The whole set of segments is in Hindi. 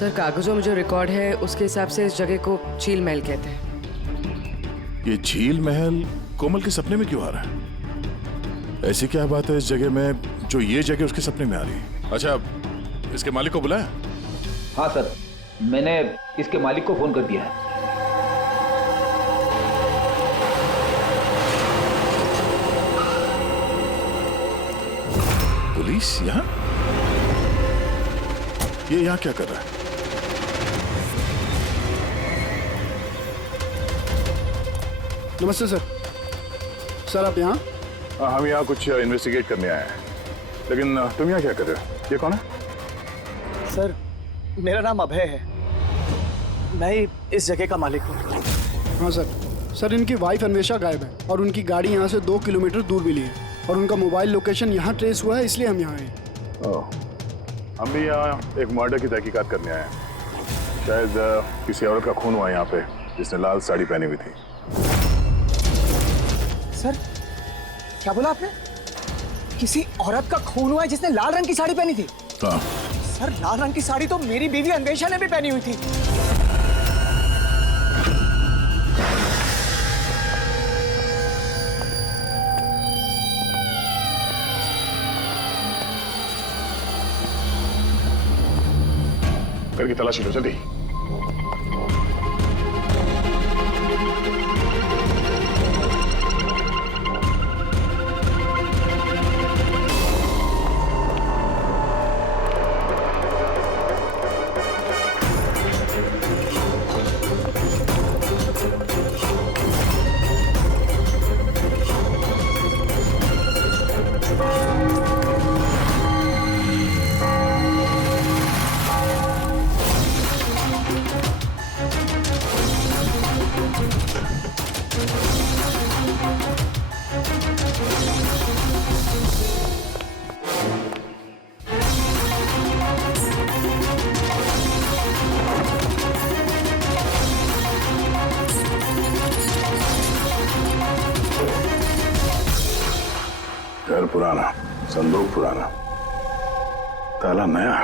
सर, कागजों में जो रिकॉर्ड है उसके हिसाब से इस जगह को झील महल कहते हैं। ये झील महल कोमल के सपने में क्यों आ रहा है? ऐसी क्या बात है इस जगह में जो ये जगह उसके सपने में आ रही है? अच्छा, इसके मालिक को बुलाया? हाँ सर, मैंने इसके मालिक को फोन कर दिया है। पुलिस यहाँ? ये यहाँ क्या कर रहा है? नमस्ते सर। सर आप यहाँ? हम यहाँ कुछ इन्वेस्टिगेट करने आए हैं, लेकिन तुम यहाँ क्या कर रहे हो? ये कौन है? सर, मेरा नाम अभय है। मैं ही इस जगह का मालिक हूँ। हाँ सर। सर, इनकी वाइफ अन्वेषा गायब है और उनकी गाड़ी यहाँ से 2 किलोमीटर दूर मिली है और उनका मोबाइल लोकेशन यहाँ ट्रेस हुआ है, इसलिए हम यहाँ आए। हम भी यहाँ एक मर्डर की तहकीकात करने आए हैं। शायद किसी औरत का खून हुआ यहाँ पे जिसने लाल साड़ी पहनी हुई थी। सर, क्या बोला आपने? किसी औरत का खून हुआ है जिसने लाल रंग की साड़ी पहनी थी? हाँ। सर, लाल रंग की साड़ी तो मेरी बीवी अन्वेषा ने भी पहनी हुई थी। करके तलाशी लो जल्दी। घर पुराना, संदूक पुराना, ताला नया।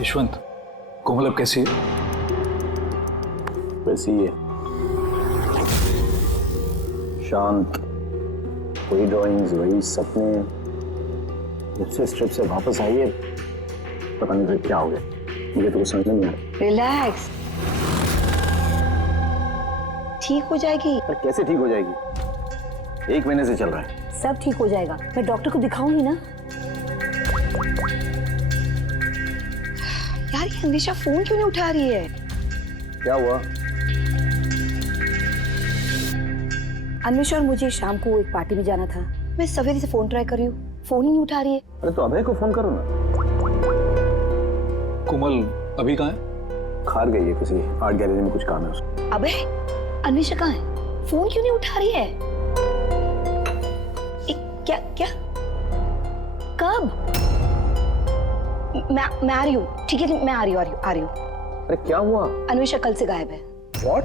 यशवंत, कोमल अब कैसी है? वैसी ही है, शांत, वही ड्राइंग्स, वही सपने। जब से इस ट्रिप से वापस आई है पता नहीं फिर क्या हो गया, मुझे तो कुछ समझ नहीं आ रहा। रिलैक्स, ठीक हो जाएगी। पर कैसे ठीक हो जाएगी? 1 महीने से चल रहा है। सब ठीक हो जाएगा, मैं डॉक्टर को दिखाऊंगी ना। यार ये अन्वेषा फोन क्यों नहीं उठा रही है? क्या हुआ? अन्वेषा और मुझे शाम को एक पार्टी में जाना था। मैं सवेरे से फोन ट्राई कर रही हूँ, फोन ही नहीं उठा रही है। अरे तो अभय को फोन करो ना। कोमल अभी कहाँ है? खार गई है, किसी आर्ट गैलरी में कुछ काम है उसको। अबे अन्वेषा कहाँ है? फोन क्यों नहीं उठा रही है? क्या क्या कब? मैं आ रही हूँ, ठीक है मैं आ रही हूँ। अरे क्या हुआ? अन्वेषा कल से गायब है। What?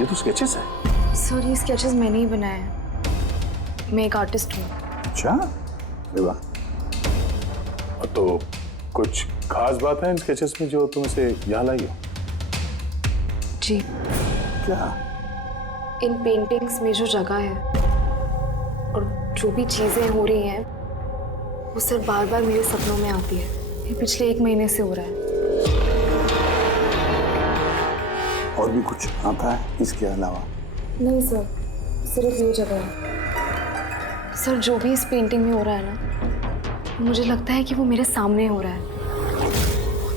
ये तो स्केचेस है। सर ये स्केचेस मैंने ही बनाए हैं। मैं एक आर्टिस्ट हूँ। अच्छा, अरे वाह। तो कुछ खास बात है इन स्केचेस में जो तुम इसे यहाँ लाई हो? जी, क्या? इन पेंटिंग्स में जो जगह है और जो भी चीजें हो रही हैं वो सर बार बार मेरे सपनों में आती है। ये पिछले 1 महीने से हो रहा है। और भी कुछ आता है इसके अलावा? नहीं सर, सिर्फ ये जगह है। सर जो भी इस पेंटिंग में हो रहा है ना, मुझे लगता है कि वो मेरे सामने हो रहा है।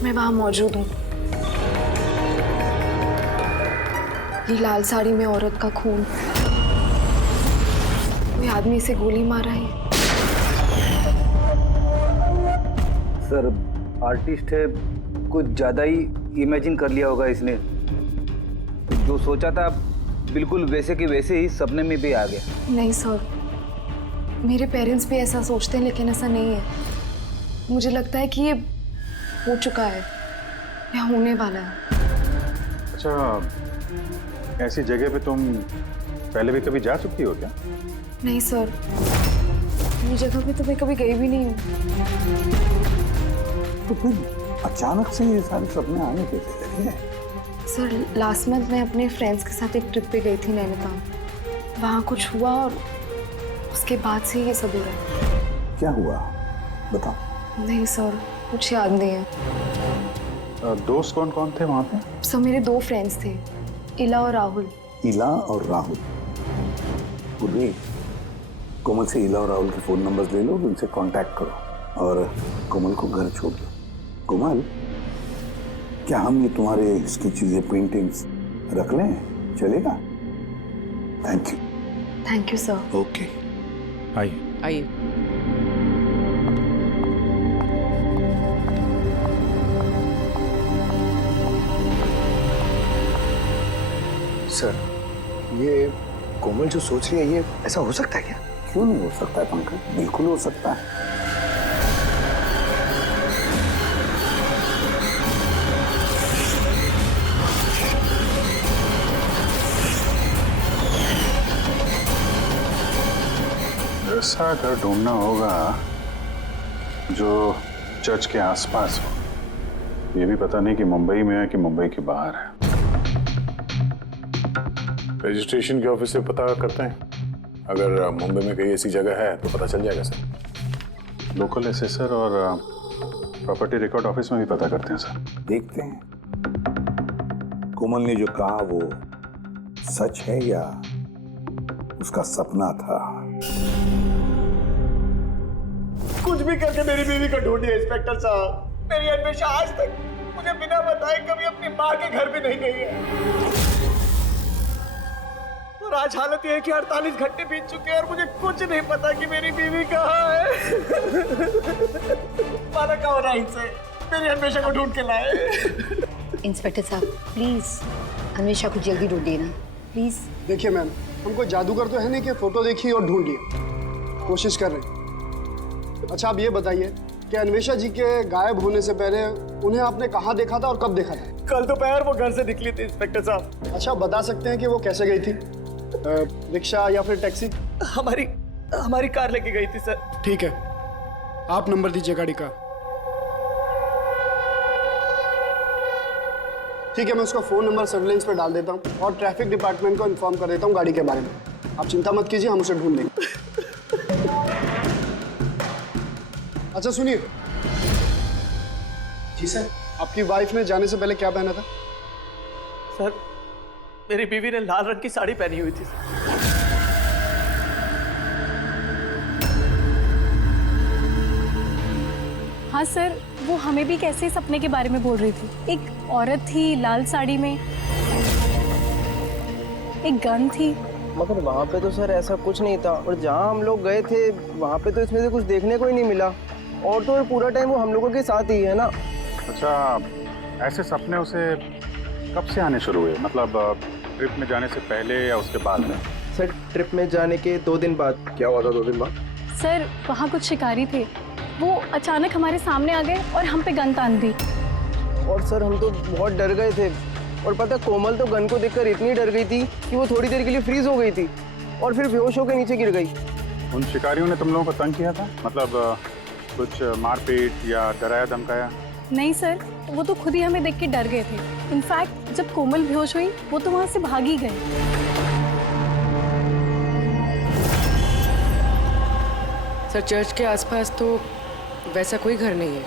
मैं वहाँ मौजूद हूँ। ये लाल साड़ी में औरत का खून, कोई आदमी इसे गोली मार रहा है। सर आर्टिस्ट है, कुछ ज़्यादा ही इमेजिन कर लिया होगा इसने। जो सोचा था बिल्कुल वैसे के वैसे ही सपने में भी आ गया। नहीं सर, मेरे पेरेंट्स भी ऐसा सोचते हैं लेकिन ऐसा नहीं है। मुझे लगता है कि ये हो चुका है या होने वाला है। अच्छा, ऐसी जगह पे तुम पहले भी कभी जा चुकी हो क्या? नहीं सर, ये जगह पे तो मैं कभी गई भी नहीं हूँ। तो फिर अचानक से ये सारे सपने आने कैसे लगे? सर लास्ट मंथ मैं अपने फ्रेंड्स के साथ एक ट्रिप पे गई थी नैनीताल। वहाँ कुछ हुआ और उसके बाद से ये सब हो रहा है। क्या हुआ बताओ। नहीं सर, कुछ याद नहीं है। दोस्त कौन कौन थे वहाँ पे? सर मेरे 2 फ्रेंड्स थे, इला और राहुल। इला और राहुल? पूर्वी, कोमल से इला और राहुल के फोन नंबर्स ले लो, उनसे कांटेक्ट करो और कोमल को घर छोड़ दो। कोमल, क्या हम ये तुम्हारे इसकी चीजें पेंटिंग्स रख लें? चलेगा? Thank you. Thank you sir. Okay, आइए। आइए। सर ये कोमल जो सोच रही है ये ऐसा हो सकता है क्या? क्यों नहीं हो सकता है पंकज, बिल्कुल हो सकता है। ऐसा घर ढूंढना होगा जो चर्च के आसपास हो। ये भी पता नहीं कि मुंबई में है कि मुंबई के बाहर है। रजिस्ट्रेशन के ऑफिस से पता करते हैं। अगर मुंबई में कहीं ऐसी जगह है तो पता चल जाएगा सर। लोकल एसेसर और प्रॉपर्टी रिकॉर्ड ऑफिस में भी पता करते हैं सर। देखते हैं कोमल ने जो कहा वो सच है या उसका सपना था। कुछ भी करके मेरी बीवी को ढूंढिए इंस्पेक्टर साहब। मेरी अन्वेषा आज तक मुझे बिना बताए कभी अपनी माँ के घर भी नहीं गई है। और आज हालत ये है कि 48 घंटे बीत चुके हैं और मुझे कुछ नहीं पता कि मेरी बीवी कहाँ है। माना कहाँ हो रहा है इनसे? मेरी अन्वेषा को ढूंढ के लाए। इंस्पेक्टर साहब प्लीज अन्वेषा को जल्दी ढूंढिए ना प्लीज। देखिए मैम, हमको जादूगर तो है नहीं कि फोटो देखी और ढूंढ लिया। कोशिश कर रहे हैं। अच्छा आप ये बताइए कि अन्वेषा जी के गायब होने से पहले उन्हें आपने कहाँ देखा था और कब देखा था? कल दोपहर वो घर से निकली थी इंस्पेक्टर साहब। अच्छा आप बता सकते हैं कि वो कैसे गई थी? रिक्शा या फिर टैक्सी? हमारी कार लेके गई थी सर। ठीक है, आप नंबर दीजिए गाड़ी का। ठीक है, मैं उसका फ़ोन नंबर सर्विलेंस पे डाल देता हूँ और ट्रैफिक डिपार्टमेंट को इन्फॉर्म कर देता हूँ गाड़ी के बारे में। आप चिंता मत कीजिए, हम उसे ढूंढ लेंगे। अच्छा सुनिए। जी सर। आपकी वाइफ ने जाने से पहले क्या पहना था? सर मेरी बीवी ने लाल रंग की साड़ी पहनी हुई थी। हाँ सर, वो हमें भी कैसे सपने के बारे में बोल रही थी। एक औरत थी लाल साड़ी में, एक गन थी। मगर वहाँ पे तो सर ऐसा कुछ नहीं था, और जहाँ हम लोग गए थे वहाँ पे तो इसमें से कुछ देखने को ही नहीं मिला। और तो और पूरा टाइम वो हम लोगों के साथ ही है ना। अच्छा, ऐसे सपने उसे कब से आने शुरू हुए? मतलब ट्रिप में जाने से पहले या उसके बाद में? सर ट्रिप में जाने के 2 दिन बाद। क्या हुआ था 2 दिन बाद? सर वहाँ कुछ शिकारी थे, वो अचानक हमारे सामने आ गए और हम पे गन तान दी। और सर हम तो बहुत डर गए थे, और पता कोमल तो गन को देखकर इतनी डर गई थी कि वो थोड़ी देर के लिए फ्रीज हो गई थी और फिर बेहोश होकर नीचे गिर गई। उन शिकारियों ने तुम लोगों को तंग किया था? मतलब कुछ मारपीट या डराया धमकाया? नहीं सर, वो तो खुद ही हमें देख के डर गए थे। इनफैक्ट जब कोमल बेहोश हुई वो तो वहाँ से भाग ही गए। सर चर्च के आसपास तो वैसा कोई घर नहीं है।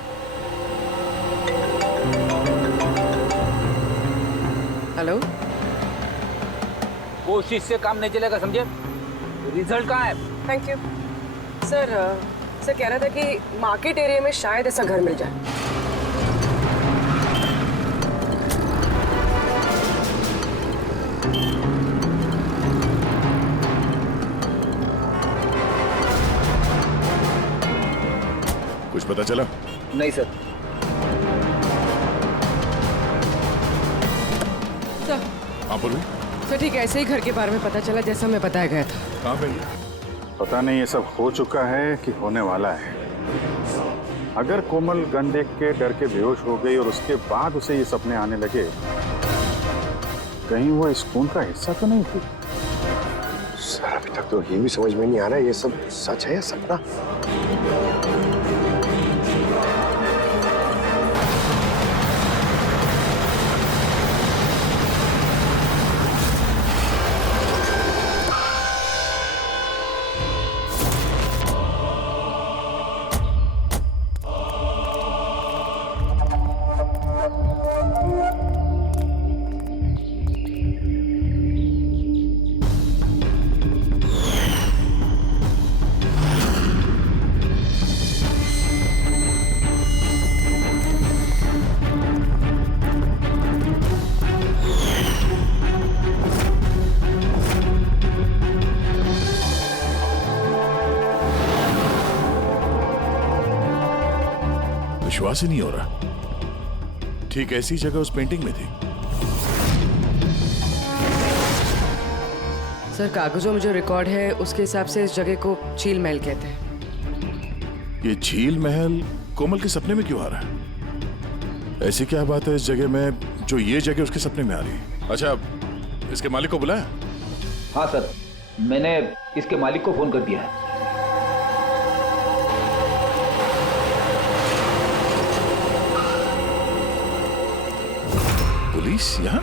हेलो? कोशिश से काम नहीं चलेगा, समझे? रिजल्ट कहाँ है? Thank you sir. सर कह रहा था कि मार्केट एरिया में शायद ऐसा घर मिल जाए। कुछ पता चला? नहीं सर। सर हाँ बोलो। सर ठीक है, ऐसे ही घर के बारे में पता चला जैसा हमें बताया गया था। कहाँ पे? पता नहीं, ये सब हो चुका है कि होने वाला है। अगर कोमल गन देख के डर के बेहोश हो गई और उसके बाद उसे ये सपने आने लगे, कहीं वो इस खून का हिस्सा तो नहीं थी? सर अभी तक तो ये भी समझ में नहीं आ रहा है, ये सब सच है या सपना। विश्वास ही नहीं हो रहा। ठीक ऐसी जगह उस पेंटिंग में थी। सर कागजों में जो रिकॉर्ड है उसके हिसाब से इस जगह को झील महल कहते हैं। ये झील महल कोमल के सपने में क्यों आ रहा है? ऐसी क्या बात है इस जगह में जो ये जगह उसके सपने में आ रही है? अच्छा, इसके मालिक को बुलाया? हाँ सर, मैंने इसके मालिक को फोन कर दिया है। पुलिस यहाँ?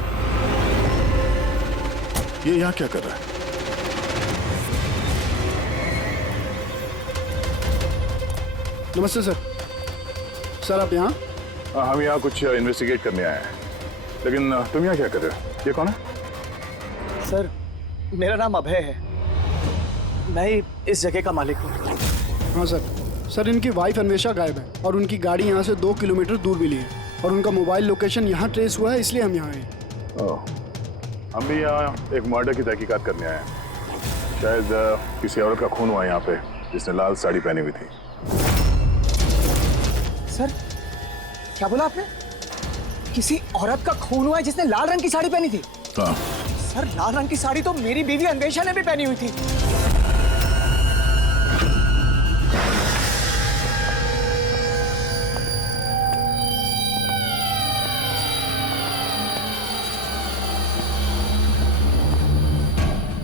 ये यहाँ क्या कर रहा है? नमस्ते सर। सर आप यहाँ? हम यहाँ कुछ इन्वेस्टिगेट करने आए हैं, लेकिन तुम यहाँ क्या कर रहे हो? ये कौन है? सर मेरा नाम अभय है, मैं ही इस जगह का मालिक हूँ। हाँ सर। सर इनकी वाइफ अन्वेषा गायब है और उनकी गाड़ी यहाँ से 2 किलोमीटर दूर मिली है और उनका मोबाइल लोकेशन यहाँ ट्रेस हुआ है, इसलिए हम यहाँ आए। हम भी यहाँ एक मर्डर की तहकीकात करने आए हैं। शायद किसी औरत का खून हुआ यहाँ पे जिसने लाल साड़ी पहनी हुई थी। सर क्या बोला आपने? किसी औरत का खून हुआ है जिसने लाल रंग की साड़ी पहनी थी? हाँ। सर लाल रंग की साड़ी तो मेरी बीवी अन्वेषा ने भी पहनी हुई थी।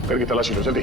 करके तलाशी लो जल्दी।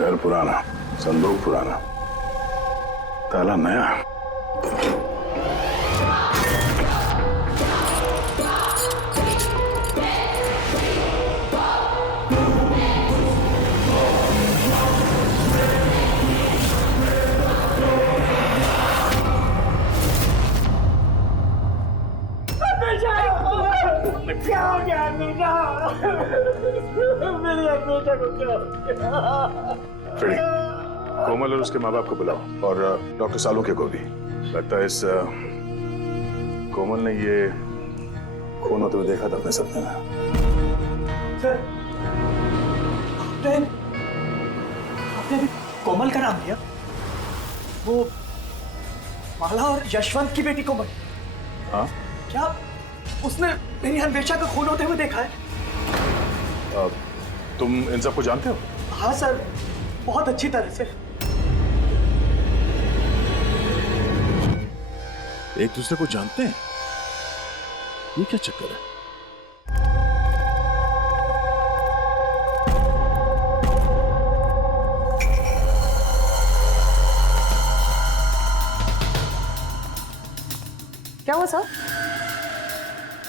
घर पुराना, संदूक पुराना, ताला नया। क्या हो गया अन्वेषा? मेरी अन्वेषा को क्या हो गया? फ्रेडी, कोमल और उसके माँ बाप को बुलाओ और डॉक्टर सालुके को भी। लगता है इस कोमल ने ये खून होते हुए देखा था अपने सपने में। सर, आपने अभी कोमल का नाम लिया? वो माला और यशवंत की बेटी कोमल? हाँ? क्या उसने मेरी अन्वेषा का खून होते हुए देखा है? तुम इन सबको जानते हो? हाँ सर, बहुत अच्छी तरह से। एक दूसरे को जानते हैं? ये क्या चक्कर है? क्या हुआ सर?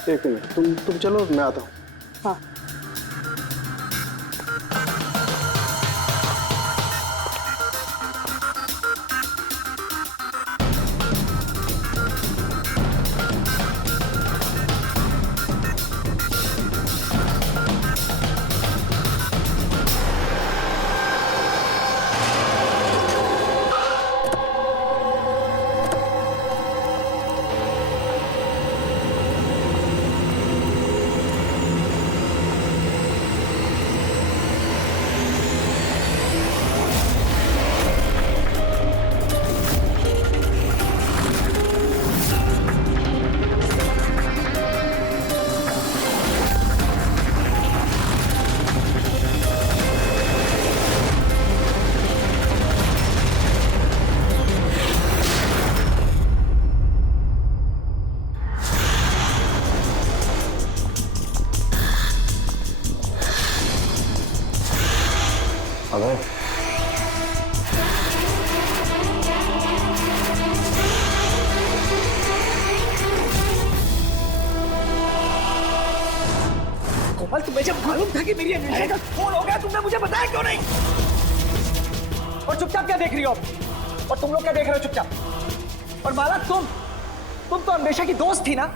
एक मिनट, तुम चलो, मैं आता हूँ। हाँ। अबे कोमल, तुम्हें जब मालूम था कि मेरी अन्वेषा का खून हो गया, तुमने मुझे बताया क्यों नहीं? और चुपचाप क्या देख रही हो? और तुम लोग क्या देख रहे हो चुपचाप? और माला, तुम तो अन्वेषा की दोस्त थी ना?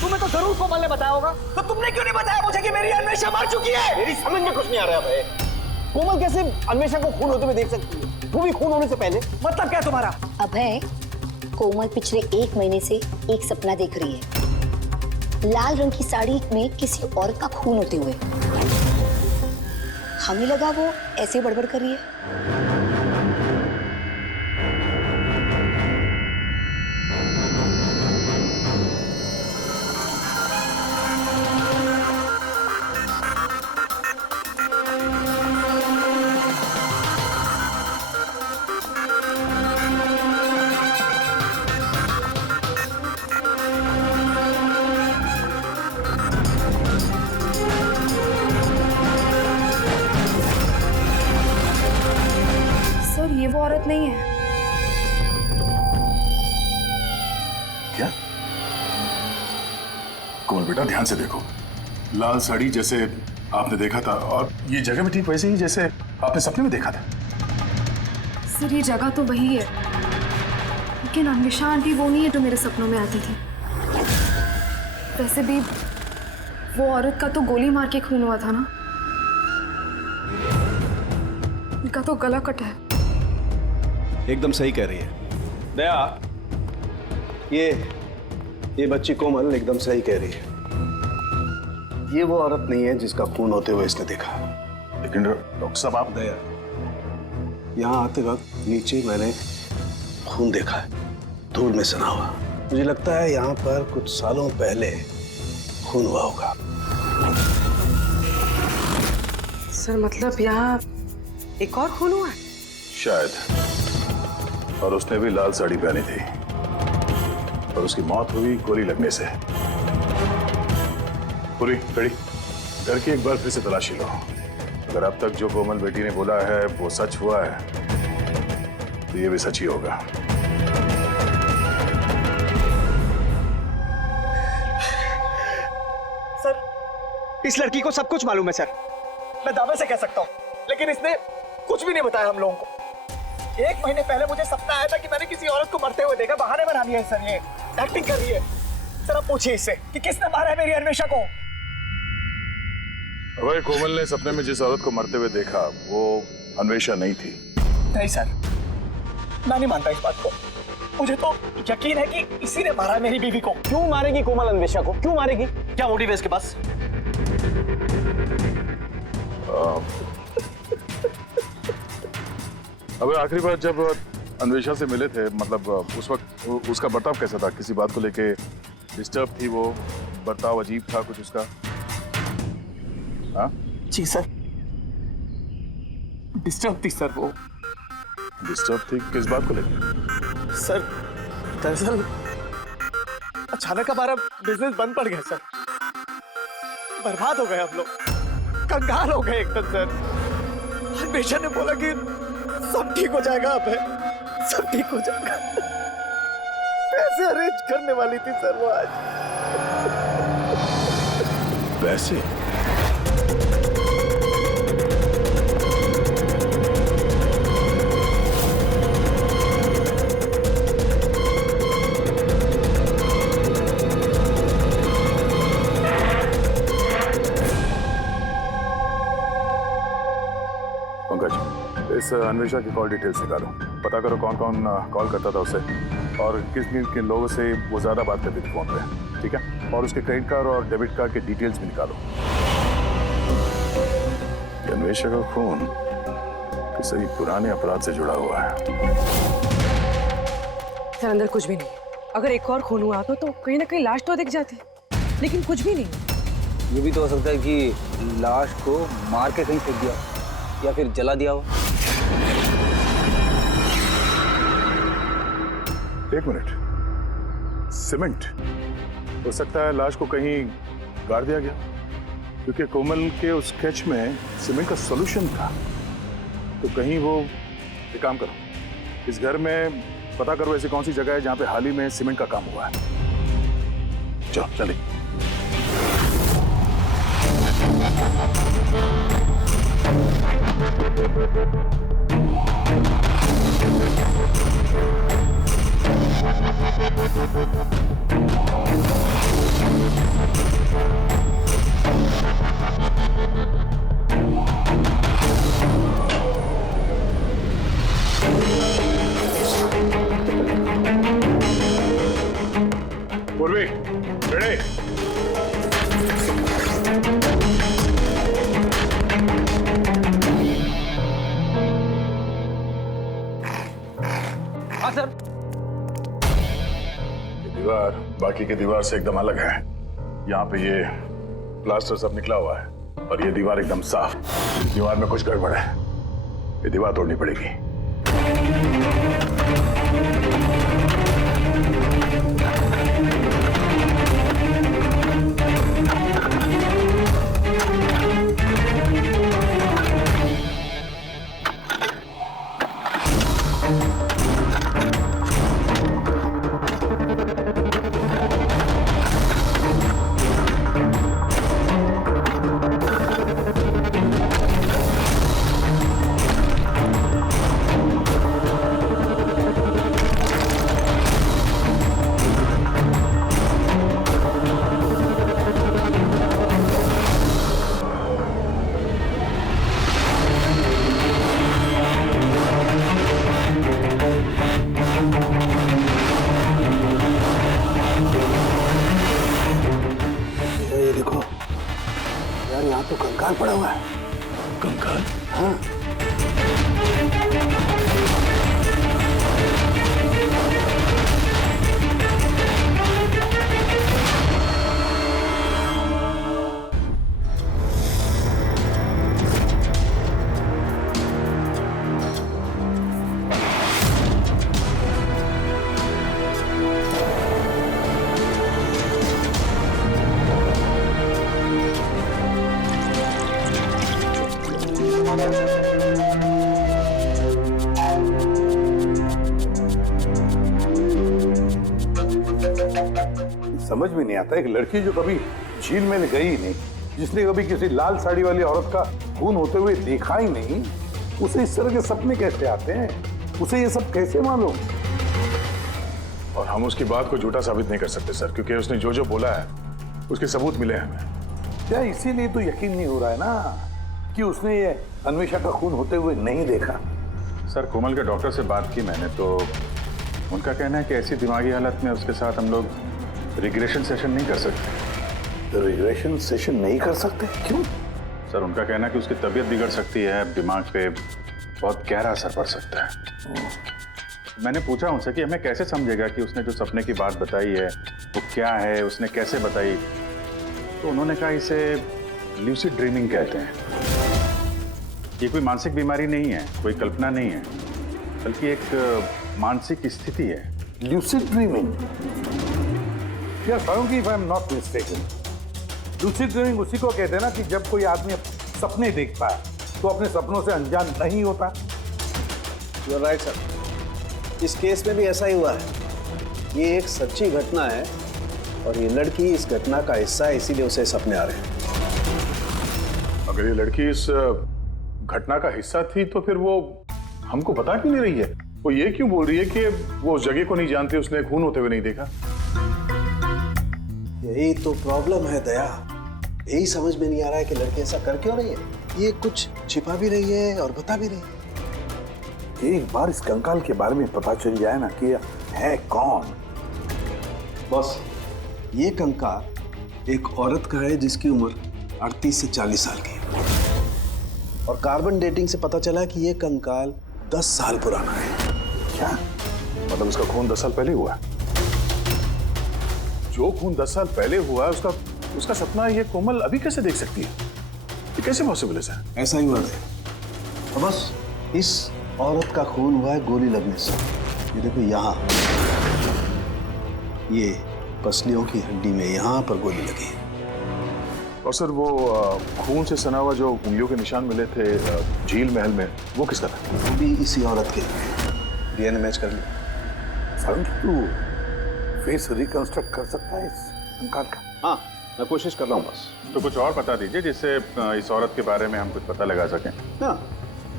तुम्हें तो जरूर कोमल ने बताया होगा, तो तुमने क्यों नहीं बताया मुझे कि मेरी अन्वेषा मर चुकी है? मेरी समझ में कुछ नहीं आ रहा है। कोमल कैसे अन्वेषा को खून होते हुए देख सकती है, वो भी खून होने से पहले? मतलब क्या तुम्हारा? अभय, कोमल पिछले 1 महीने से एक सपना देख रही है, लाल रंग की साड़ी में किसी औरत का खून होते हुए। हमें लगा वो ऐसे बड़बड़ कर रही है। ये वो औरत नहीं है। क्या? कोमल बेटा, ध्यान से देखो। लाल साड़ी जैसे आपने देखा था, और ये जगह भी ठीक वैसे ही जैसे आपने सपने में देखा था। सर, ये जगह तो वही है, लेकिन अन्वेषा आंटी वो नहीं है जो मेरे सपनों में आती थी। वैसे भी वो औरत का तो गोली मार के खून हुआ था ना, इनका तो गला कटा है। एकदम सही कह रही है दया, ये बच्ची कोमल एकदम सही कह रही है। ये वो औरत नहीं है जिसका खून होते हुए इसने देखा। लेकिन डॉक्टर साहब, आप दया, यहाँ आते वक्त नीचे मैंने खून देखा है, धूल में सना हुआ। मुझे लगता है यहाँ पर कुछ सालों पहले खून हुआ होगा। सर, मतलब यहाँ एक और खून हुआ है? शायद। और उसने भी लाल साड़ी पहनी थी, और उसकी मौत हुई गोली लगने से। पूरी खड़ी करके एक बार फिर से तलाशी लो। अगर अब तक जो कोमल बेटी ने बोला है वो सच हुआ है तो ये भी सच ही होगा। सर, इस लड़की को सब कुछ मालूम है सर, मैं दावे से कह सकता हूँ, लेकिन इसने कुछ भी नहीं बताया हम लोगों को। 1 महीने पहले मुझे सपना आया था कि मैंने किसी औरत को मरते हुए देखा। बहाने बना रही है सर, ये एक्टिंग कर रही है। सर आप पूछिए इससे कि किसने मारा है मेरी अन्वेषा को। अगर कोमल ने सपने में जिस औरत को मरते हुए देखा वो अन्वेषा नहीं थी। नहीं सर, मैं नहीं मानता इस बात को। मुझे तो यकीन है कि इसी ने मारा है मेरी बीवी को। क्यों मारेगी कोमल अन्वेषा को? क्यों मारेगी? क्या मोटिव है इसके पास? अब आखिरी बार जब अन्वेषा से मिले थे, मतलब उस वक्त उसका बर्ताव कैसा था? किसी बात को लेके डिस्टर्ब थी वो? बर्ताव अजीब था कुछ उसका? हाँ जी सर, डिस्टर्ब थी सर वो। डिस्टर्ब थी किस बात को लेके? सर दरअसल अचानक हमारा बिजनेस बंद पड़ गया सर, बर्बाद हो गए हम लोग, कंगाल हो गए एकदम सर। अन्वेषा ने बोला कि सब ठीक हो जाएगा, अब है सब ठीक हो जाएगा। पैसे अरेंज करने वाली थी सर वो आज। पैसे? इस अन्वेषा की कॉल डिटेल्स निकालो, पता करो कौन कौन कॉल करता था उसे और किस किन लोगों से वो ज्यादा बात करती थी फोन पे, ठीक है? और उसके क्रेडिट कार्ड और डेबिट कार्ड के डिटेल्स भी निकालो। अन्वेषा का खून किसी पुराने अपराध से जुड़ा हुआ है। सर अंदर कुछ भी नहीं। अगर एक और खून हुआ तो कहीं ना कहीं लाश तो दिख जाती, लेकिन कुछ भी नहीं। ये भी तो हो सकता है कि लाश को मार के कहीं फेंक दिया या फिर जला दिया हो। एक मिनट, सीमेंट? हो सकता है लाश को कहीं गाड़ दिया गया, क्योंकि कोमल के उस स्केच में सीमेंट का सॉल्यूशन था। तो कहीं वो एक काम करो, इस घर में पता करो ऐसी कौन सी जगह है जहां पे हाल ही में सीमेंट का काम हुआ है। चलो चलिए। पूर्वी, रेडी? हाँ सर। ये दीवार बाकी के दीवार से एकदम अलग है। यहाँ पे ये प्लास्टर सब निकला हुआ है और ये दीवार एकदम साफ। इस दीवार में कुछ गड़बड़ है, ये दीवार तोड़नी पड़ेगी। तो कंकाल पड़ा हुआ है। कंकाल? हाँ। समझ में नहीं आता, एक लड़की जो कभी झील में गई ही नहीं, जिसने कभी किसी लाल साड़ी वाली औरत का खून होते हुए देखा ही नहीं, उसे इस तरह के सपने कैसे आते हैं? उसे ये सब कैसे मालूम? और हम उसकी बात को झूठा साबित नहीं कर सकते सर, क्योंकि उसने जो जो बोला है उसके सबूत मिले हमें। क्या इसीलिए तो यकीन नहीं हो रहा है ना कि उसने ये अन्वेषा का खून होते हुए नहीं देखा? सर, कोमल के डॉक्टर से बात की मैंने, तो उनका कहना है कि ऐसी दिमागी हालत में उसके साथ हम लोग रिग्रेशन सेशन नहीं कर सकते। तो रिग्रेशन सेशन नहीं कर सकते? क्यों? सर, उनका कहना है कि उसकी तबीयत बिगड़ सकती है, दिमाग पे बहुत गहरा असर पड़ सकता है। मैंने पूछा उनसे कि हमें कैसे समझेगा कि उसने जो सपने की बात बताई है वो क्या है, उसने कैसे बताई, तो उन्होंने कहा इसे ल्यूसिड ड्रीमिंग कहते हैं। ये कोई मानसिक बीमारी नहीं है, कोई कल्पना नहीं है, बल्कि एक मानसिक स्थिति है। Lucid dreaming? Yes, if I'm not mistaken, lucid dreaming उसी को कहते हैं ना कि जब कोई आदमी सपने देखता है तो अपने सपनों से अनजान नहीं होता। You're right, sir. इस केस में भी ऐसा ही हुआ है। ये एक सच्ची घटना है और ये लड़की इस घटना का हिस्सा है, इसीलिए उसे सपने आ रहे हैं। अगर ये लड़की इस घटना का हिस्सा थी तो फिर वो हमको बता क्यों नहीं रही है? वो ये क्यों बोल रही है कि वो उस जगह को नहीं जानती, उसने खून होते हुए नहीं देखा? यही तो प्रॉब्लम है दया, यही समझ में नहीं आ रहा है कि लड़की ऐसा कर क्यों रही है। ये कुछ छिपा भी रही है और बता भी रही है। एक बार इस कंकाल के बारे में पता चल जाए ना कि है कौन। बॉस, ये कंकाल एक औरत का है जिसकी उम्र 38 से 40 साल की है और कार्बन डेटिंग से पता चला कि ये कंकाल 10 साल पुराना है। क्या मतलब उसका खून 10 साल पहले हुआ है? जो खून 10 साल पहले हुआ है उसका सपना ये कोमल अभी कैसे देख सकती है? ये कैसे पॉसिबल है सर? ऐसा ही हुआ है। तो बस इस औरत का खून हुआ है गोली लगने से। ये देखो यहाँ, ये पसलियों की हड्डी में यहाँ पर गोली लगी। और सर वो खून से सना हुआ जो उंगलियों के निशान मिले थे झील महल में, वो किसका था? भी इसी औरत के। डीएनए मैच कर लिया। तू फेस रिकंस्ट्रक्ट कर सकता है इस कंकाल का? हाँ, मैं कोशिश कर रहा हूँ बस। तो कुछ और बता दीजिए जिससे इस औरत के बारे में हम कुछ पता लगा सकें। हाँ,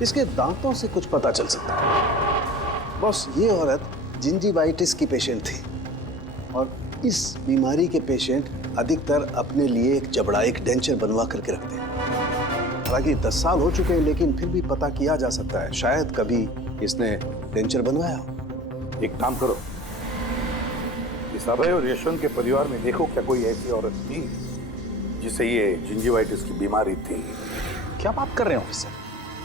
इसके दांतों से कुछ पता चल सकता है। बॉस, ये औरत जिंजीवाइटिस की पेशेंट थी और इस बीमारी के पेशेंट अधिकतर अपने लिए एक जबड़ा, एक डेंचर बनवा करके रखते हैं। हालांकि 10 साल हो चुके हैं लेकिन फिर भी पता किया जा सकता है, शायद कभी इसने डेंचर बनवाया हो। एक काम करो, इस अभय और यशवंत के परिवार में देखो क्या कोई ऐसी औरत थी जिसे ये जिंजीवाइटिस की बीमारी थी। क्या बात कर रहे हैं ऑफिसर?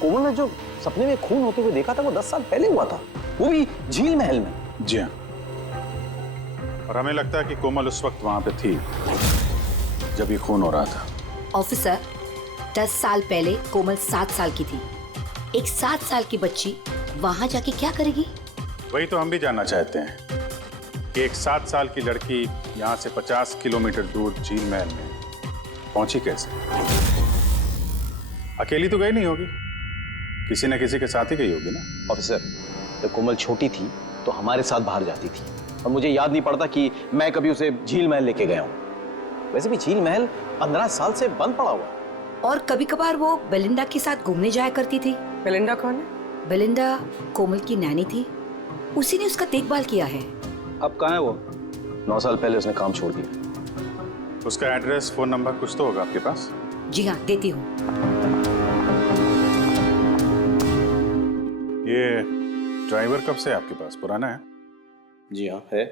कोमल ने जो सपने में खून होते हुए देखा था वो 10 साल पहले हुआ था, वो भी झील महल में। जी हाँ, और हमें लगता है कि कोमल उस वक्त वहां पे थी जब ये खून हो रहा था। ऑफिसर, 10 साल पहले कोमल 7 साल की थी। एक 7 साल की बच्ची वहां जाके क्या करेगी? वही तो हम भी जानना चाहते हैं कि एक 7 साल की लड़की यहाँ से 50 किलोमीटर दूर झील महल में पहुंची कैसे? अकेली तो गई नहीं होगी, किसी न किसी के साथ ही गई होगी ना। ऑफिसर, जब कोमल छोटी थी तो हमारे साथ बाहर जाती थी और मुझे याद नहीं पड़ता कि मैं कभी उसे झील महल लेके गया हूँ। वैसे भी झील महल 15 साल से बंद पड़ा हुआ। और कभी कभार वो बेलिंडा के साथ घूमने जाया करती थी। बेलिंडा कौन है? बेलिंडा कोमल की नैनी थी, उसी ने उसका देखभाल किया है। अब कहाँ है वो? 9 साल पहले उसने काम छोड़ दिया। उसका एड्रेस, फोन नंबर कुछ तो होगा आपके पास? जी हाँ, देती हूँ। ये ड्राइवर कब से आपके पास? पुराना है? जी हाँ, है।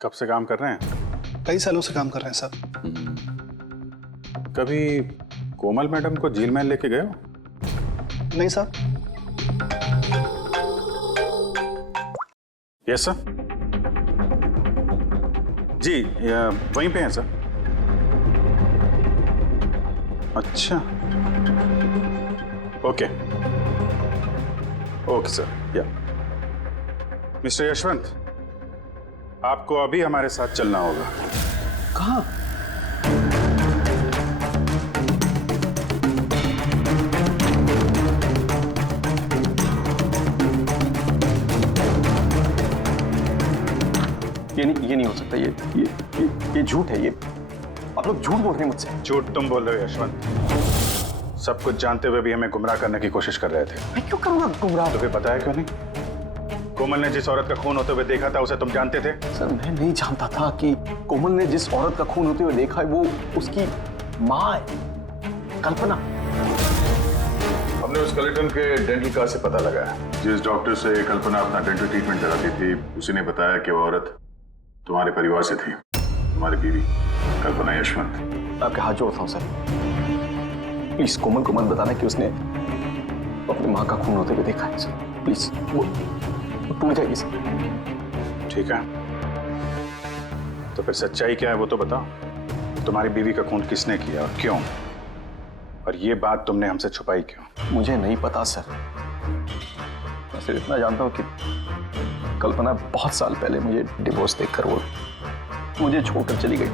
कब से काम कर रहे हैं? कई सालों से काम कर रहे हैं साहब। कभी कोमल मैडम को झील महल लेके गए हो? नहीं साहब। Yes sir. जी, वहीं पे हैं सर। अच्छा, ओके ओके सर। या मिस्टर यशवंत, आपको अभी हमारे साथ चलना होगा। कहाँ? ये नहीं हो सकता। ये झूठ है। ये आप लोग झूठ बोल रहे हैं मुझसे। झूठ तुम बोल रहे हो यशवंत। सब कुछ जानते हुए भी हमें गुमराह करने की कोशिश कर रहे थे। मैं क्यों करूंगा गुमराह? तुम्हें पता है क्यों नहीं? कोमल ने जिस औरत का खून होते हुए देखा था उसे तुम जानते थे? सर मैं नहीं जानता था कि कोमल ने जिस औरत का खून होते हुए देखा है वो उसकी माँ है, कल्पना। हमने उस कलेक्टर के डेंटल कार्ड से पता लगाया। जिस डॉक्टर से कल्पना अपना डेंटल ट्रीटमेंट कराती थी उसी ने बताया कि वो औरत तुम्हारे परिवार से थी, तुम्हारी बीवी कल्पना यशवंत। आपके हाथ जोड़ता हूँ सर, प्लीज कोमल को मत बताना कि उसने अपनी माँ का खून होते हुए देखा है सर। प्लीज वो टूट जाएगी सर। ठीक है, तो फिर सच्चाई क्या है वो तो बताओ। तुम्हारी बीवी का खून किसने किया और क्यों? और ये बात तुमने हमसे छुपाई क्यों? मुझे नहीं पता सर। मैं सिर्फ इतना जानता हूँ कि कल्पना बहुत साल पहले मुझे डिवोर्स देकर वो मुझे छोड़कर चली गई।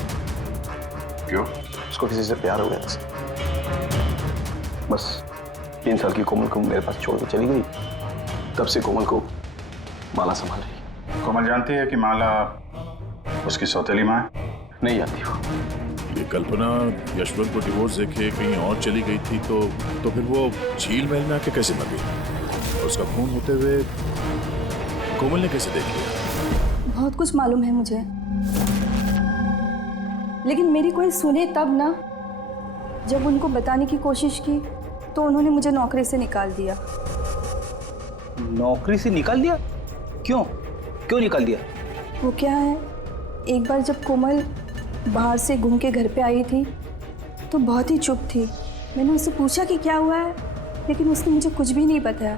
क्यों? उसको किसी से प्यार हो गया था सर। बस 3 साल की कोमल को मेरे पास छोड़ के चली गई। तब से कोमल को माला संभाल रही। कोमल जानती है कि माला उसकी सौतेली माँ है? नहीं जानती हो। ये कल्पना यशवंत को डिवोर्स देके कहीं और चली गई थी तो फिर वो झील महल में आके कैसे मर गई? और उसका खून होते हुए कोमल ने कैसे देख लिया? बहुत कुछ मालूम है मुझे, लेकिन मेरी कोई सुने तब ना। जब उनको बताने की कोशिश की तो उन्होंने मुझे नौकरी से निकाल दिया। नौकरी से निकाल दिया? क्यों निकाल दिया? वो क्या है, एक बार जब कोमल बाहर से घूम के घर पे आई थी तो बहुत ही चुप थी। मैंने उससे पूछा कि क्या हुआ है, लेकिन उसने मुझे कुछ भी नहीं बताया।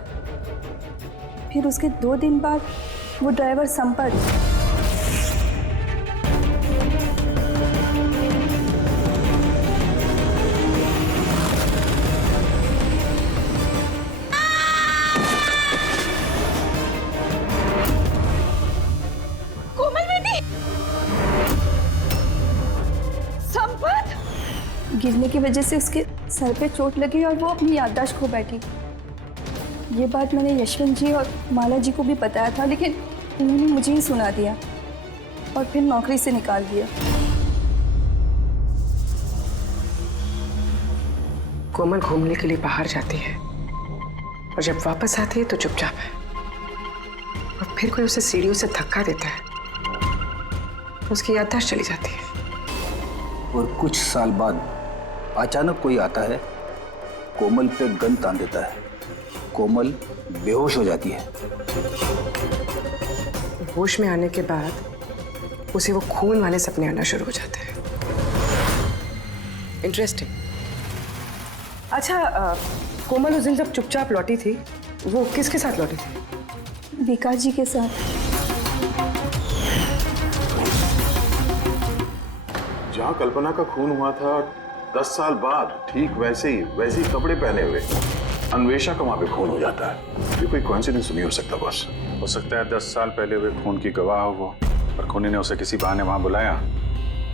फिर उसके 2 दिन बाद वो ड्राइवर संपत गिरने की वजह से उसके सर पे चोट लगी और वो अपनी याददाश्त खो बैठी। ये बात मैंने यशवंत जी और माला जी को भी बताया था, लेकिन उन्होंने मुझे ही सुना दिया और फिर नौकरी से निकाल दिया। कोमल घूमने के लिए बाहर जाती है और जब वापस आती है तो चुपचाप है, और फिर कोई उसे सीढ़ियों से धक्का देता है, उसकी याददाश्त चली जाती है। और कुछ साल बाद अचानक कोई आता है, कोमल पे गन तान देता है, कोमल बेहोश हो जाती है। होश में आने के बाद उसे वो खून वाले सपने आना शुरू हो जाते हैं। इंटरेस्टिंग। अच्छा, कोमल उस दिन जब चुपचाप लौटी थी वो किसके साथ लौटी थी? विकास जी के साथ। जहाँ कल्पना का खून हुआ था 10 साल बाद ठीक वैसे ही कपड़े पहने हुए अन्वेषा का वहां पे खून हो जाता है। ये कोई कोइंसिडेंस नहीं हो सकता बॉस। हो सकता है 10 साल पहले हुए खून की गवाह हो वो, और खूनी ने उसे किसी बहाने वहां बुलाया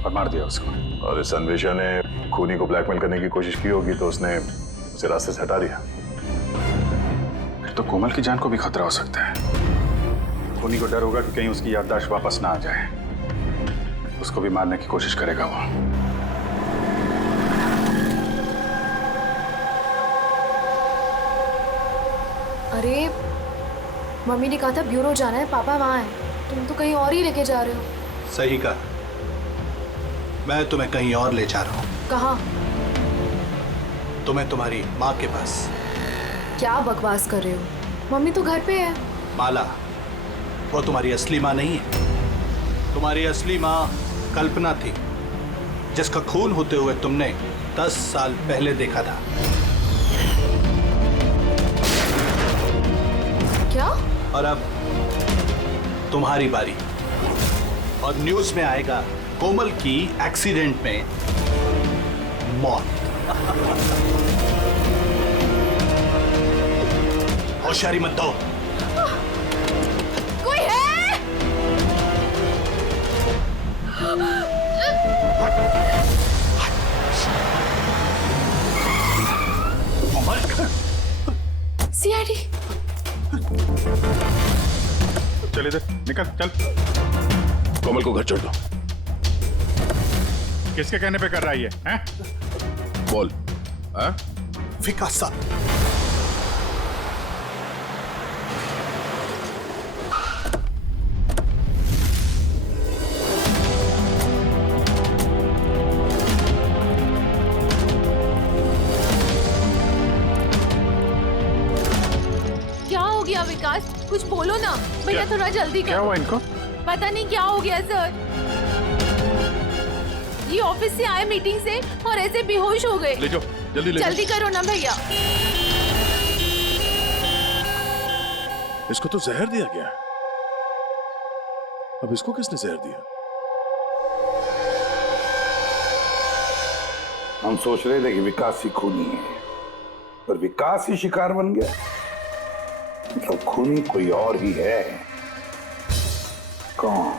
और मार दिया उसको। और इस अन्वेषा ने खूनी को ब्लैकमेल करने की कोशिश की होगी तो उसने उसे रास्ते से हटा दिया। फिर तो कोमल की जान को भी खतरा हो सकता है। खूनी को डर होगा कि कहीं उसकी याददाश्त वापस ना आ जाए, उसको भी मारने की कोशिश करेगा वो। अरे मम्मी ने कहा था ब्यूरो जाना है, पापा वहाँ है, तुम तो कहीं और ही लेके जा रहे हो। सही कहा, मैं तुम्हें कहीं और ले जा रहा हूँ। कहाँ? तुम्हें तुम्हारी माँ के पास। क्या बकवास कर रहे हो? मम्मी तो घर पे है। माला, वो तुम्हारी असली माँ नहीं है। तुम्हारी असली माँ कल्पना थी, जिसका खून होते हुए तुमने 10 साल पहले देखा था। क्या? और अब तुम्हारी बारी, और न्यूज़ में आएगा कोमल की एक्सीडेंट में मौत। होशियारी मत दो। कोई है? सीआईडी। चल इधर निकल, चल। कोमल को घर छोड़ दो। किसके कहने पे कर रहा है ये? हैं? बोल। हाँ? विकास साहब, क्या हो गया विकास? कुछ बोलो ना भैया, थोड़ा जल्दी क्या करो। हुआ इनको? पता नहीं क्या हो गया सर, ये ऑफिस से आए मीटिंग से और ऐसे बेहोश हो गए। ले जाओ, जल्दी ले जाओ। जल्दी करो ना भैया। इसको तो जहर दिया गया। अब इसको किसने जहर दिया? हम सोच रहे थे कि विकास ही खूनी है, पर विकास ही शिकार बन गया। मतलब खूनी कोई और ही है। कौन?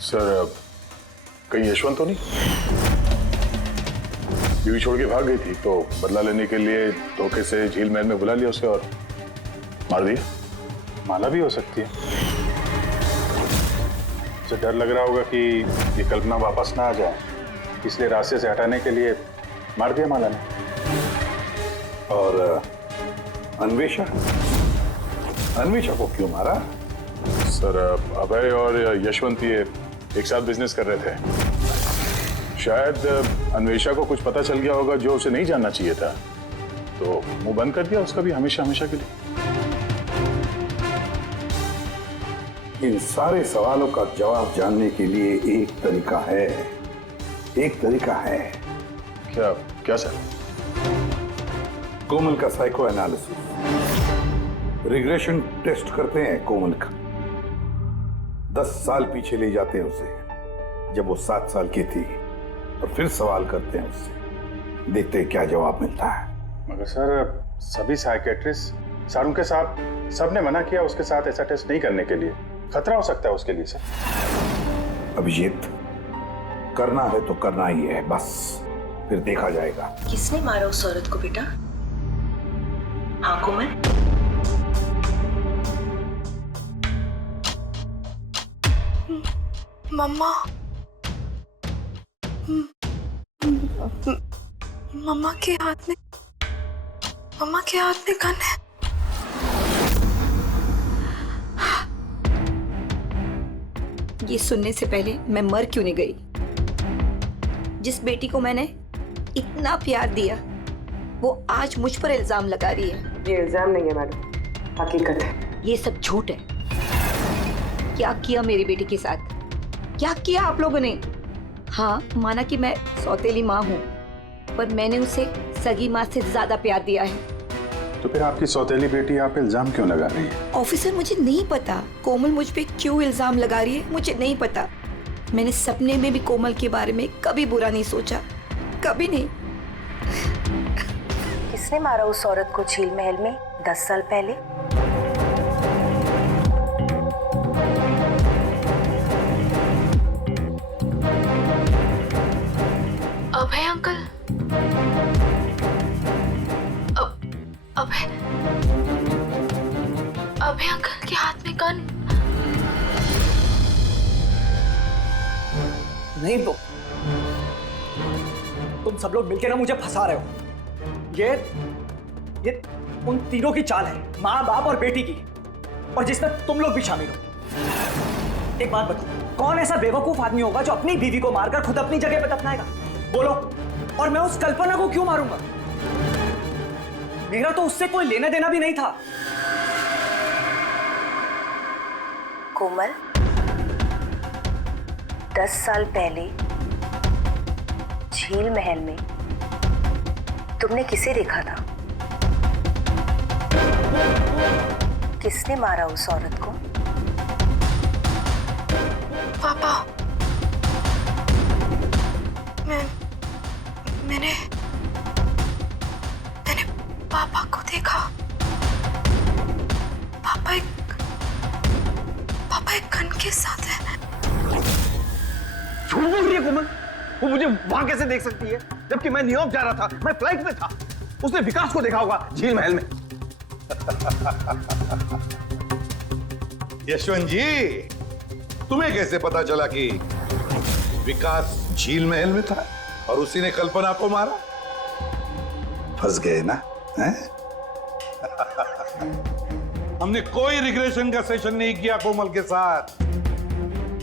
सर, कहीं यशवंत तो नहीं? बीवी छोड़ के भाग गई थी तो बदला लेने के लिए धोखे से झील महल में बुला लिया उसे और मार दिया। माला भी हो सकती है। उसे डर लग रहा होगा कि ये कल्पना वापस ना आ जाए, इसलिए रास्ते से हटाने के लिए मार दिया माला ने। और अन्वेषा? अन्वेषा को क्यों मारा? सर, अभय और यशवंत ये एक साथ बिजनेस कर रहे थे। शायद अन्वेषा को कुछ पता चल गया होगा जो उसे नहीं जानना चाहिए था, तो मुंह बंद कर दिया उसका भी हमेशा हमेशा के लिए। इन सारे सवालों का जवाब जानने के लिए एक तरीका है। एक तरीका है। क्या? क्या सर? कोमल का साइको एनालिसिस। रिग्रेशन टेस्ट करते हैं कोमल का। 10 साल पीछे ले जाते हैं उसे, जब वो 7 साल की थी, और फिर सवाल करते हैं उससे। देखते हैं क्या जवाब मिलता है। मगर सर, सभी साइकेट्रिस्ट सर उनके साथ सबने मना किया उसके साथ ऐसा टेस्ट नहीं करने के लिए। खतरा हो सकता है उसके लिए सर। अभिजीत, करना है तो करना ही है, बस फिर देखा जाएगा। किसने मारा उस औरत को बेटा? हाँ कोमल? मम्मा, मम्मा के हाथ में गन है। ये सुनने से पहले मैं मर क्यों नहीं गई? जिस बेटी को मैंने इतना प्यार दिया, वो आज मुझ पर इल्जाम लगा रही है। ये इल्जाम नहीं है मैडम, हकीकत है। ये सब झूठ है। क्या किया मेरी बेटी के साथ? क्या किया आप लोगों ने? हाँ, माना कि मैं सौतेली माँ हूँ, पर मैंने उसे सगी माँ से ज्यादा प्यार दिया है। तो फिर आपकी सौतेली बेटी आप पे इल्जाम क्यों लगा रही है? ऑफिसर, मुझे नहीं पता कोमल मुझ पे क्यों इल्जाम लगा रही है, मुझे नहीं पता। मैंने सपने में भी कोमल के बारे में कभी बुरा नहीं सोचा, कभी नहीं। किसने मारा उस औरत को झील महल में 10 साल पहले? अभय अंकल। अभय अंकल के हाथ में गन। नहीं तो तुम सब लोग मिलकर ना मुझे फंसा रहे हो। ये उन तीनों की चाल है, माँ, बाप और बेटी की, और जिसमें तुम लोग भी शामिल हो। एक बात बताओ, कौन ऐसा बेवकूफ आदमी होगा जो अपनी बीवी को मारकर खुद अपनी जगह पर दफनाएगा? बोलो। और मैं उस कल्पना को क्यों मारूंगा? मेरा तो उससे कोई लेना देना भी नहीं था। कोमल, 10 साल पहले झील महल में तुमने किसे देखा था? किसने मारा उस औरत को? पापा। मैंने पापा को देखा। पापा एक गन के साथ है। झूठ बोल रही है कोमल। वो मुझे वहां कैसे देख सकती है, जबकि मैं न्यूयॉर्क जा रहा था, मैं फ्लाइट में था। उसने विकास को देखा होगा झील महल में। यशवंत जी, तुम्हें कैसे पता चला कि विकास झील महल में था और उसी ने कल्पना को मारा? फंस गए ना, हैं? हमने कोई रिग्रेशन का सेशन नहीं किया कोमल के साथ।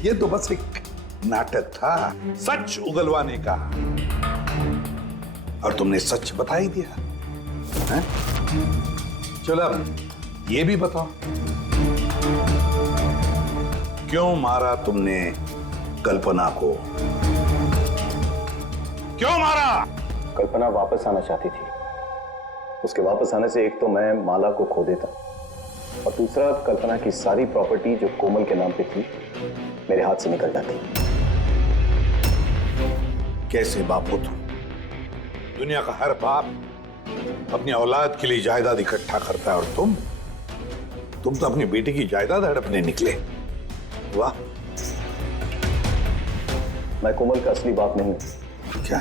ये तो बस एक नाटक था सच उगलवाने का, और तुमने सच बता ही दिया, हैं? चलो अब ये भी बताओ, क्यों मारा तुमने कल्पना को? क्यों मारा? कल्पना वापस आना चाहती थी। उसके वापस आने से एक तो मैं माला को खो देता, और दूसरा कल्पना की सारी प्रॉपर्टी जो कोमल के नाम पे थी मेरे हाथ से निकल जाती। कैसे बाप हो तुम? दुनिया का हर बाप अपनी औलाद के लिए जायदाद इकट्ठा करता है, और तुम तो अपनी बेटी की जायदाद हड़पने निकले। वाह! मैं कोमल का असली बाप नहीं हूं। क्या?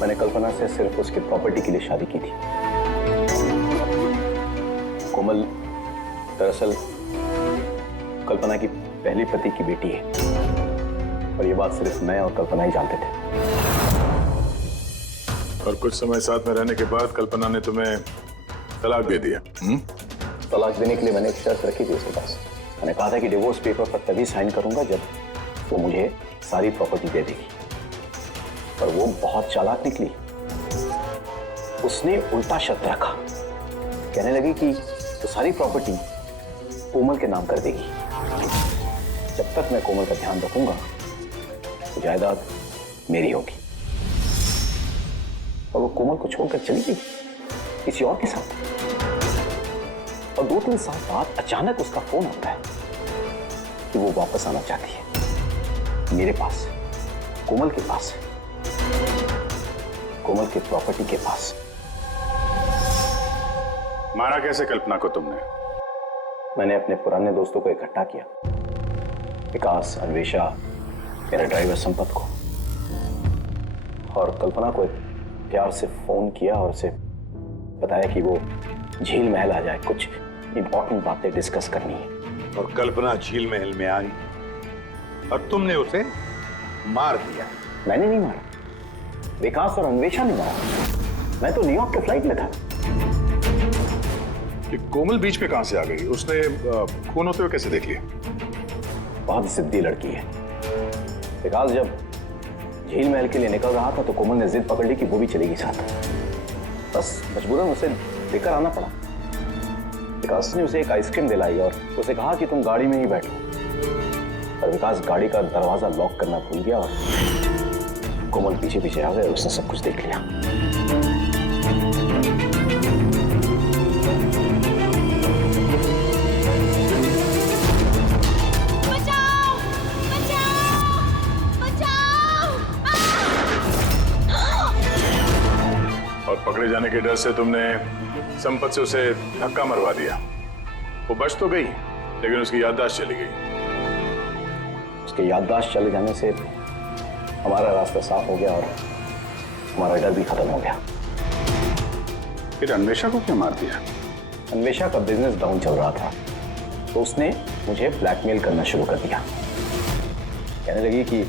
मैंने कल्पना से सिर्फ उसके प्रॉपर्टी के लिए शादी की थी। कोमल दरअसल कल्पना की पहली पति की बेटी है, और ये बात सिर्फ मैं और कल्पना ही जानते थे। और कुछ समय साथ में रहने के बाद कल्पना ने तुम्हें तलाक दे दिया। तलाक देने के लिए मैंने एक शर्त रखी थी उसके पास। मैंने कहा था कि डिवोर्स पेपर पर तभी साइन करूंगा जब वो मुझे सारी प्रॉपर्टी दे देगी, पर वो बहुत चालाक निकली। उसने उल्टा शर्त रखा, कहने लगी कि तो सारी प्रॉपर्टी कोमल के नाम कर देगी। जब तक मैं कोमल का ध्यान रखूंगा तो जायदाद मेरी होगी। और वो कोमल को छोड़कर चली गई किसी और के साथ। और 2-3 साल बाद अचानक उसका फोन आता है कि वो वापस आना चाहती है मेरे पास, कोमल के पास, कोमल के प्रॉपर्टी के पास। मारा कैसे कल्पना को तुमने? मैंने अपने पुराने दोस्तों को इकट्ठा किया, विकास, अन्वेषा, मेरा ड्राइवर संपत को, और कल्पना को प्यार से फोन किया और उसे बताया कि वो झील महल आ जाए, कुछ इंपॉर्टेंट बातें डिस्कस करनी है। और कल्पना झील महल में आई और तुमने उसे मार दिया? मैंने नहीं मारा, विकास और अन्वेषा ने मारा। मैं तो न्यूयॉर्क के फ्लाइट में था। कि कोमल बीच पे कहां से आ गई? उसने खून होते हुए कैसे देख लिया? बहुत जिद्दी लड़की है। विकास जब झील महल के लिए निकल रहा था तो कोमल ने जिद पकड़ ली कि वो भी चलेगी साथ। बस मजबूरन उसे लेकर आना पड़ा। विकास ने उसे एक आइसक्रीम दिलाई और उसे कहा कि तुम गाड़ी में ही बैठो। पर विकास गाड़ी का दरवाजा लॉक करना भूल गया और कोमल पीछे पीछे आ गए और उसने सब कुछ देख लिया। और पकड़े जाने के डर से तुमने संपत से उसे धक्का मरवा दिया। वो बच तो गई लेकिन उसकी याददाश्त चली गई। उसके याददाश्त चले जाने से हमारा रास्ता साफ हो गया और हमारा डर भी खत्म हो गया। फिर अन्वेषा को क्यों मार दिया? अन्वेषा का बिजनेस डाउन चल रहा था तो उसने मुझे ब्लैकमेल करना शुरू कर दिया। कहने लगी कि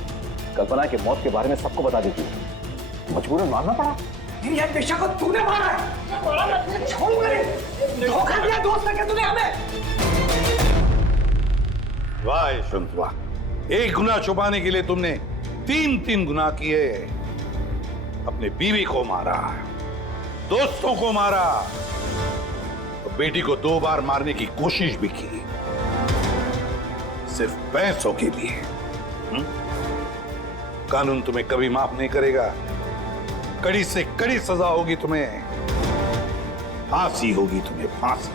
कल्पना की मौत के बारे में सबको बता दी थी। मजबूरन मारना पड़ा। तेरी अन्वेषा को तूने मारा है। छोड़ मेरे, धोखा दिया दोस्त ने तूने हमें। वाह यशवंत वाह, एक गुनाह छुपाने के लिए तुमने 3 गुनाह किए। अपने बीवी को मारा, दोस्तों को मारा, और बेटी को 2 बार मारने की कोशिश भी की, सिर्फ पैसों के लिए। कानून तुम्हें कभी माफ नहीं करेगा। कड़ी से कड़ी सजा होगी तुम्हें, फांसी होगी तुम्हें, फांसी।